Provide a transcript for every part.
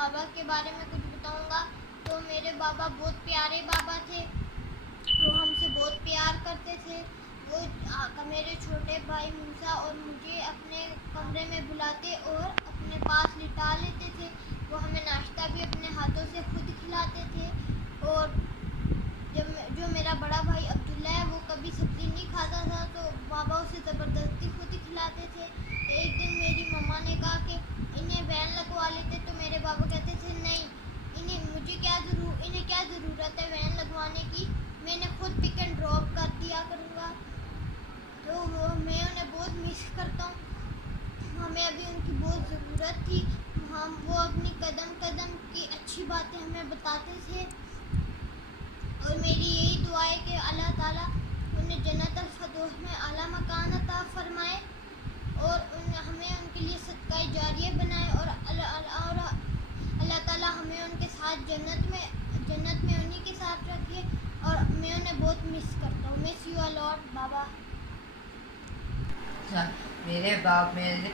बाबा के बारे में कुछ बताऊंगा। तो मेरे बाबा बहुत प्यारे बाबा थे। वो हमसे बहुत प्यार करते थे। वो मेरे छोटे भाई मूसा और मुझे अपने कमरे में बुलाते और अपने पास लिटा लेते थे। वो हमें नाश्ता भी अपने हाथों से खुद खिलाते थे। और जो मेरा बड़ा भाई अब्दुल्ला है, वो कभी सब्जी नहीं खाता था, तो बाबा उसे ज़बरदस्ती खुद खिलाते थे। एक दिन मेरी मम्मा ने कहा कि इन्हें वैन लगवा लेते, तो मेरे बाबा कहते थे नहीं, इन्हें क्या ज़रूरत है वैन लगवाने की, मैं इन्हें खुद पिक एंड ड्रॉप कर दिया करूँगा। तो मैं उन्हें बहुत मिस करता हूँ। हमें अभी उनकी बहुत ज़रूरत थी। वो अपनी कदम कदम की अच्छी बातें हमें बताते थे। और मेरी यही दुआ है कि अल्लाह ताला उन्हें जन्नतुल फिरदौस में आला मकान अता फरमाए और हमें उनके लिए सदका जारिया बनाए। और अल्लाह ताला हमें उनके साथ जन्नत में उन्हीं के साथ रखे। और मैं उन्हें बहुत मिस करता हूँ। मिस यू अ लॉट बाबा। मेरे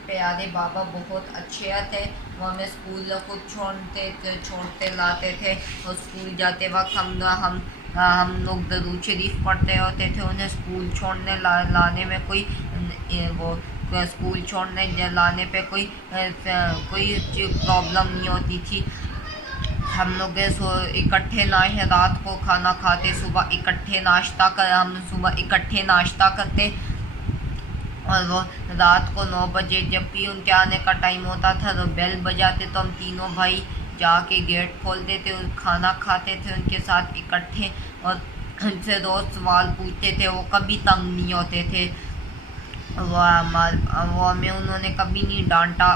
प्यारे बाबा बहुत अच्छे थे। वो हमें स्कूल खुद छोड़ते लाते थे और स्कूल जाते वक्त हम लोग दरूद शरीफ पढ़ते होते थे। उन्हें स्कूल छोड़ने लाने में स्कूल छोड़ने लाने पे कोई प्रॉब्लम नहीं होती थी। हम लोग इकट्ठे रात को खाना खाते, सुबह इकट्ठे नाश्ता करते। और वो रात को 9 बजे जब भी उनके आने का टाइम होता था तो बेल बजाते, तो हम तीनों भाई जाके गेट खोल देते और खाना खाते थे उनके साथ इकट्ठे। और उनसे रोज़ सवाल पूछते थे, वो कभी तंग नहीं होते थे। वो हमें उन्होंने कभी नहीं डांटा।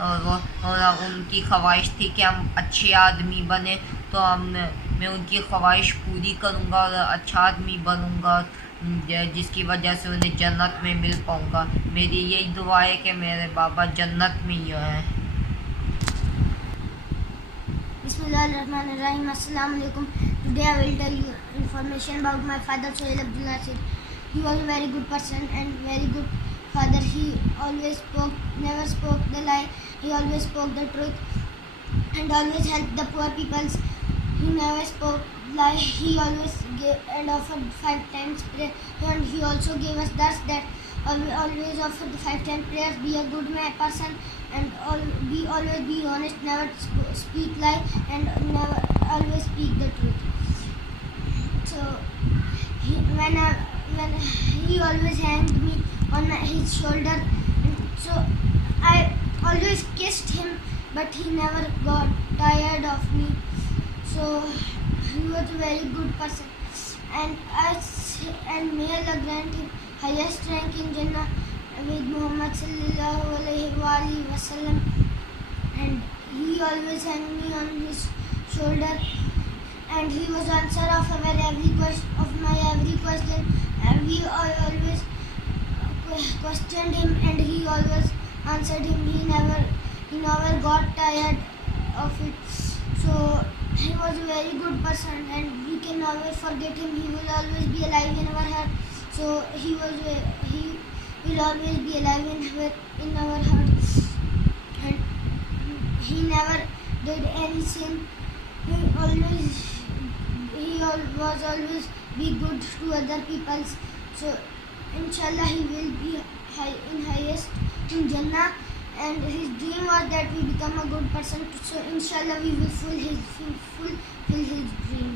और उनकी ख्वाहिश थी कि हम अच्छे आदमी बने, तो मैं उनकी ख्वाहिश पूरी करूँगा और अच्छा आदमी बनूँगा, जिसकी वजह से उन्हें जन्नत में मिल पाऊँगा। मेरी यही दुआ है कि मेरे बाबा जन्नत में ही हैं। Bismillahirrahmanirrahim. Assalamu alaikum. Today I will tell you information about my father, Sohail Abdul Nasir. He was a very good person and very good father. He always never spoke the lie. He always spoke the truth and always helped the poor people. He never spoke lie. He always gave and offered 5 times prayer, and he also gave us thus that always offer the 5 times prayers. Be a good person and always be honest. Never speak lie and never always speak the truth. So when he always hanged me on his shoulder, so I always kissed him, but he never got tired of me. So he was a very good person, and may Allah grant him highest rank in Jannah with Muhammad sallallahu alaihi wasallam. And he always hung me on his shoulder, and he was answer of my every question. And we always questioned him, and he always answered him. He never got tired of it. So he was a very good person, and we can never forget him. He will always be alive in our heart. So he will always be alive in our heart. And he never did any sin. He was always be good to other people. So inshallah he will be highest in Jannah. And his dream was that we become a good person. So inshallah we will fulfill his dream.